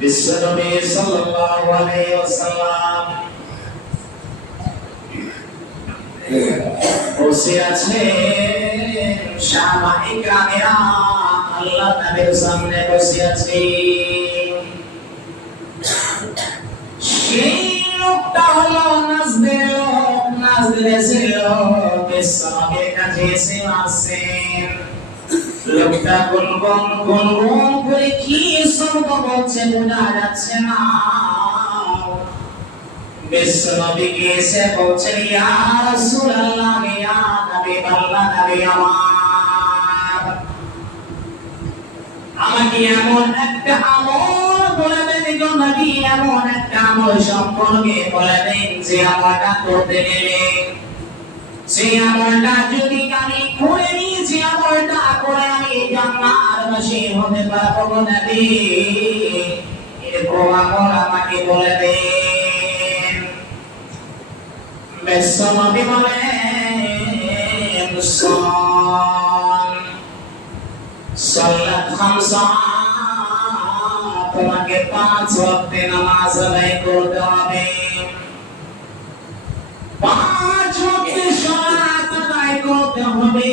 বিশ্বনবী সাল্লাল্লাহু সামনে বসে আছে সেই লোকটা হলো নাজদের লোক নাজদের আসেন লোকটা গুনগুন গুনগুন করে কি শব্দ বলছে বোঝা যাচ্ছে না? বিশ্বনবীকে এসে বলছেন ইয়া রাসূলুল্লাহ নবী, আল্লাহ নবী আমার। আমাকে এমন একটা আমল বলে দেন গো নবী, এমন একটা আমল সম্পর্কে বলে দেন যে আমলটা করতে গেলে। সেই আমলটা যদি আমি করে নিই, যে আমলটা করে আমি জান্নাতবাসী হতে পারব নবী এরকম আমল আমাকে বলে দেন বিশ্বনবী বলেন সন সালাত খামসা, তোমাকে পাঁচ ওয়াক্তে নামাজ আদায় করতে হবে। পাঁচ ওয়াক্তে সালাত আদায় করতে হবে।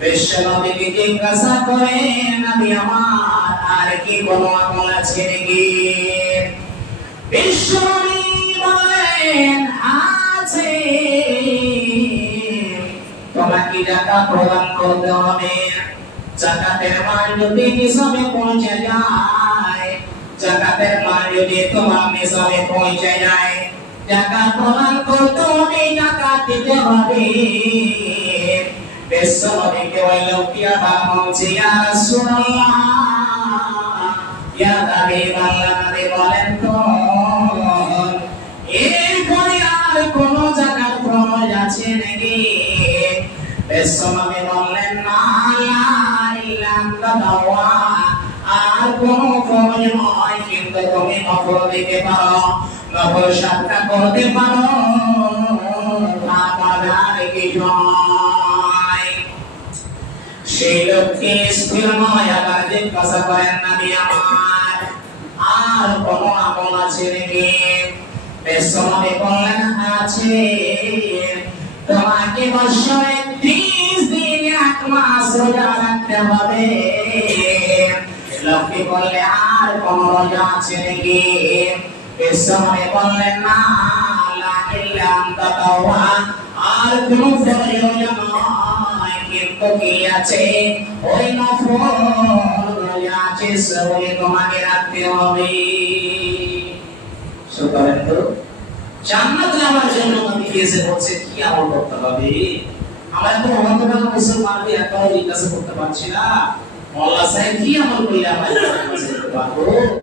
বিশ্বনবীকে জিজ্ঞাসা করে, নবী আমার, আর কি কোনো আমল আছে নাকি? বিশ্বনবী বলেন, আছে। তোমাকে টাকা প্রদান করতে হবে। জাকাতের মাল যদি নিসাবে পৌঁছে যায়, জাকাতের মাল যদি তোমার নিসাবে পৌঁছে যায় জাকাত প্রদান করতে হবে জাকাত দিতে ওই লোকটি আবার বলছে ইয়া রাসূলুল্লাহ ইয়া হাবিব আল্লাহ বলেন তো কোন জাকাত প্রয়োজন আছে নাকি বিশ্বনবী বললেন না আর কোন প্রয়োজন নয় কিন্তু তুমি নফল দিতে পারো নফল সাতটা করতে পারো করেন নবী আমার আর কোন আমল আছে নাকি বিশ্বনবী বললেন আছে তোমাকে বৎসরে ত্রিশ দিন এক মাস রোজা রাখতে হবে লোকটি বললে আর কোন রোজা আছে নাকি বিশ্বনবী বললেন না আর কোন প্রয়োজন নয় কিন্তু আছে, ওই নফল আছে সেগুলি তোমাকে রাখতে হবে। সুতরাং তো। জান্নাত আমার জন্য এসে বলছে, কি আমল করতে হবে? আমরা তো অন্তত মুসলমান এখনও জিজ্ঞাসা করতে পারছি না। মোল্লা সাহেব, কি আমল করলে আমরা পারব?